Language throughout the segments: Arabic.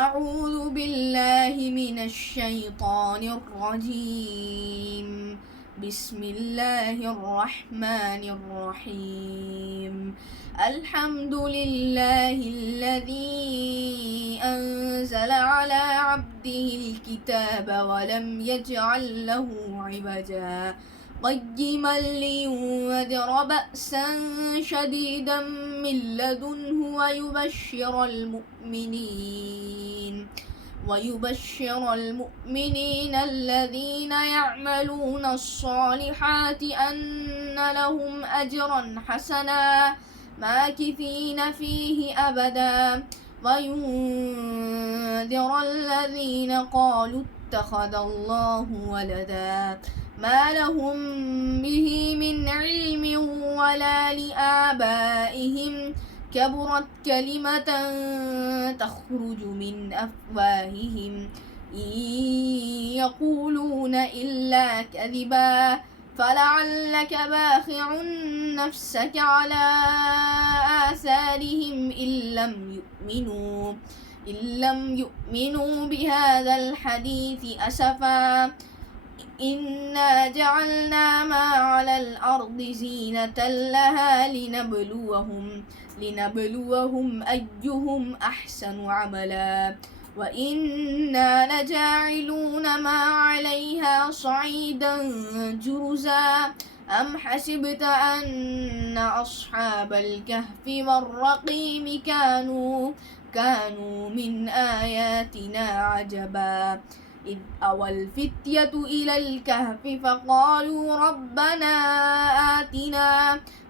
أعوذ بالله من الشيطان الرجيم. بسم الله الرحمن الرحيم. الحمد لله الذي أنزل على عبده الكتاب ولم يجعل له عوجا قيما لينذر بأسا شديدا من لدنه ويبشر المؤمنين الذين يعملون الصالحات أن لهم أجرا حسنا ماكثين فيه أبدا وينذر الذين قالوا اتخذ الله ولدا ما لهم به من علم ولا لآبائهم كبرت كلمة تخرج من أفواههم إن يقولون إلا كذبا فلعلك باخع نفسك على آثارهم إن لم يؤمنوا بهذا الحديث أسفا إنا جعلنا ما على الأرض زينة لها لنبلوهم أيهم أحسن عملا وإنا لجاعلون ما عليها صعيدا جرزا أم حسبت أن أصحاب الكهف والرقيم كانوا من آياتنا عجبا إذ أوى الفتية إلى الكهف فقالوا ربنا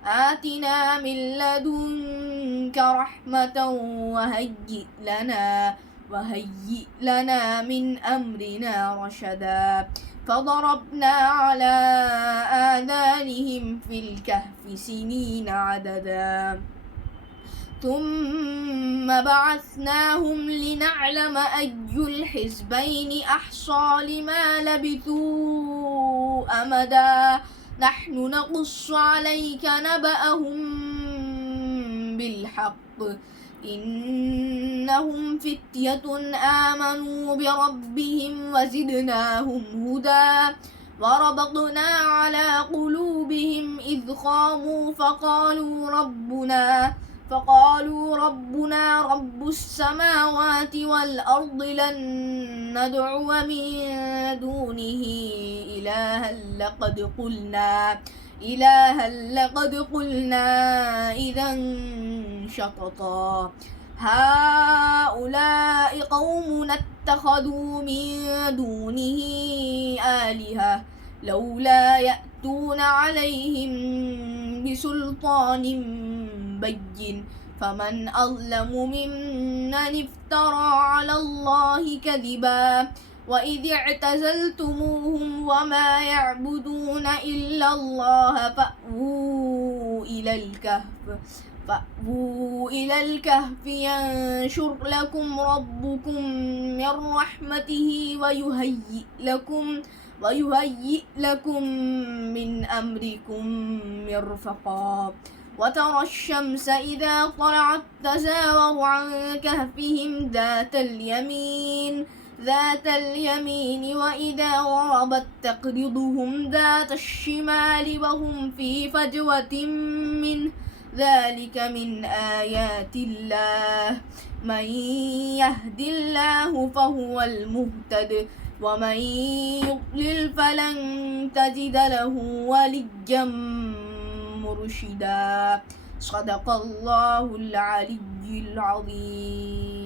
آتنا من لدنك رحمة وهيئ لنا من أمرنا رشدا فضربنا على آذانهم في الكهف سنين عددا ثم بعثناهم لنعلم أي الحزبين أحصى لما لبثوا أمدا نحن نقص عليك نبأهم بالحق إنهم فتية آمنوا بربهم وزدناهم هدى وربطنا على قلوبهم إذ قاموا فقالوا ربنا رب السماوات والأرض لن ندعو من دونه إلها لقد قلنا إذا شططا هؤلاء قومنا اتخذوا من دونه آلهة لولا يأتون عليهم بسلطان بين فمن أظلم ممن افترى على الله كذبا وإذ اعتزلتموهم وما يعبدون إلا الله فأووا إلى الكهف ينشر لكم ربكم من رحمته ويهيئ لكم من أمركم مرفقا وترى الشمس إذا طلعت تزاور عن كهفهم ذات اليمين وإذا غربت تقرضهم ذات الشمال وهم في فجوة منه ذلك من آيات الله من يهد الله فهو المهتد ومن يضلل فلن تجد له وليا مرشدا صدق الله العلي العظيم.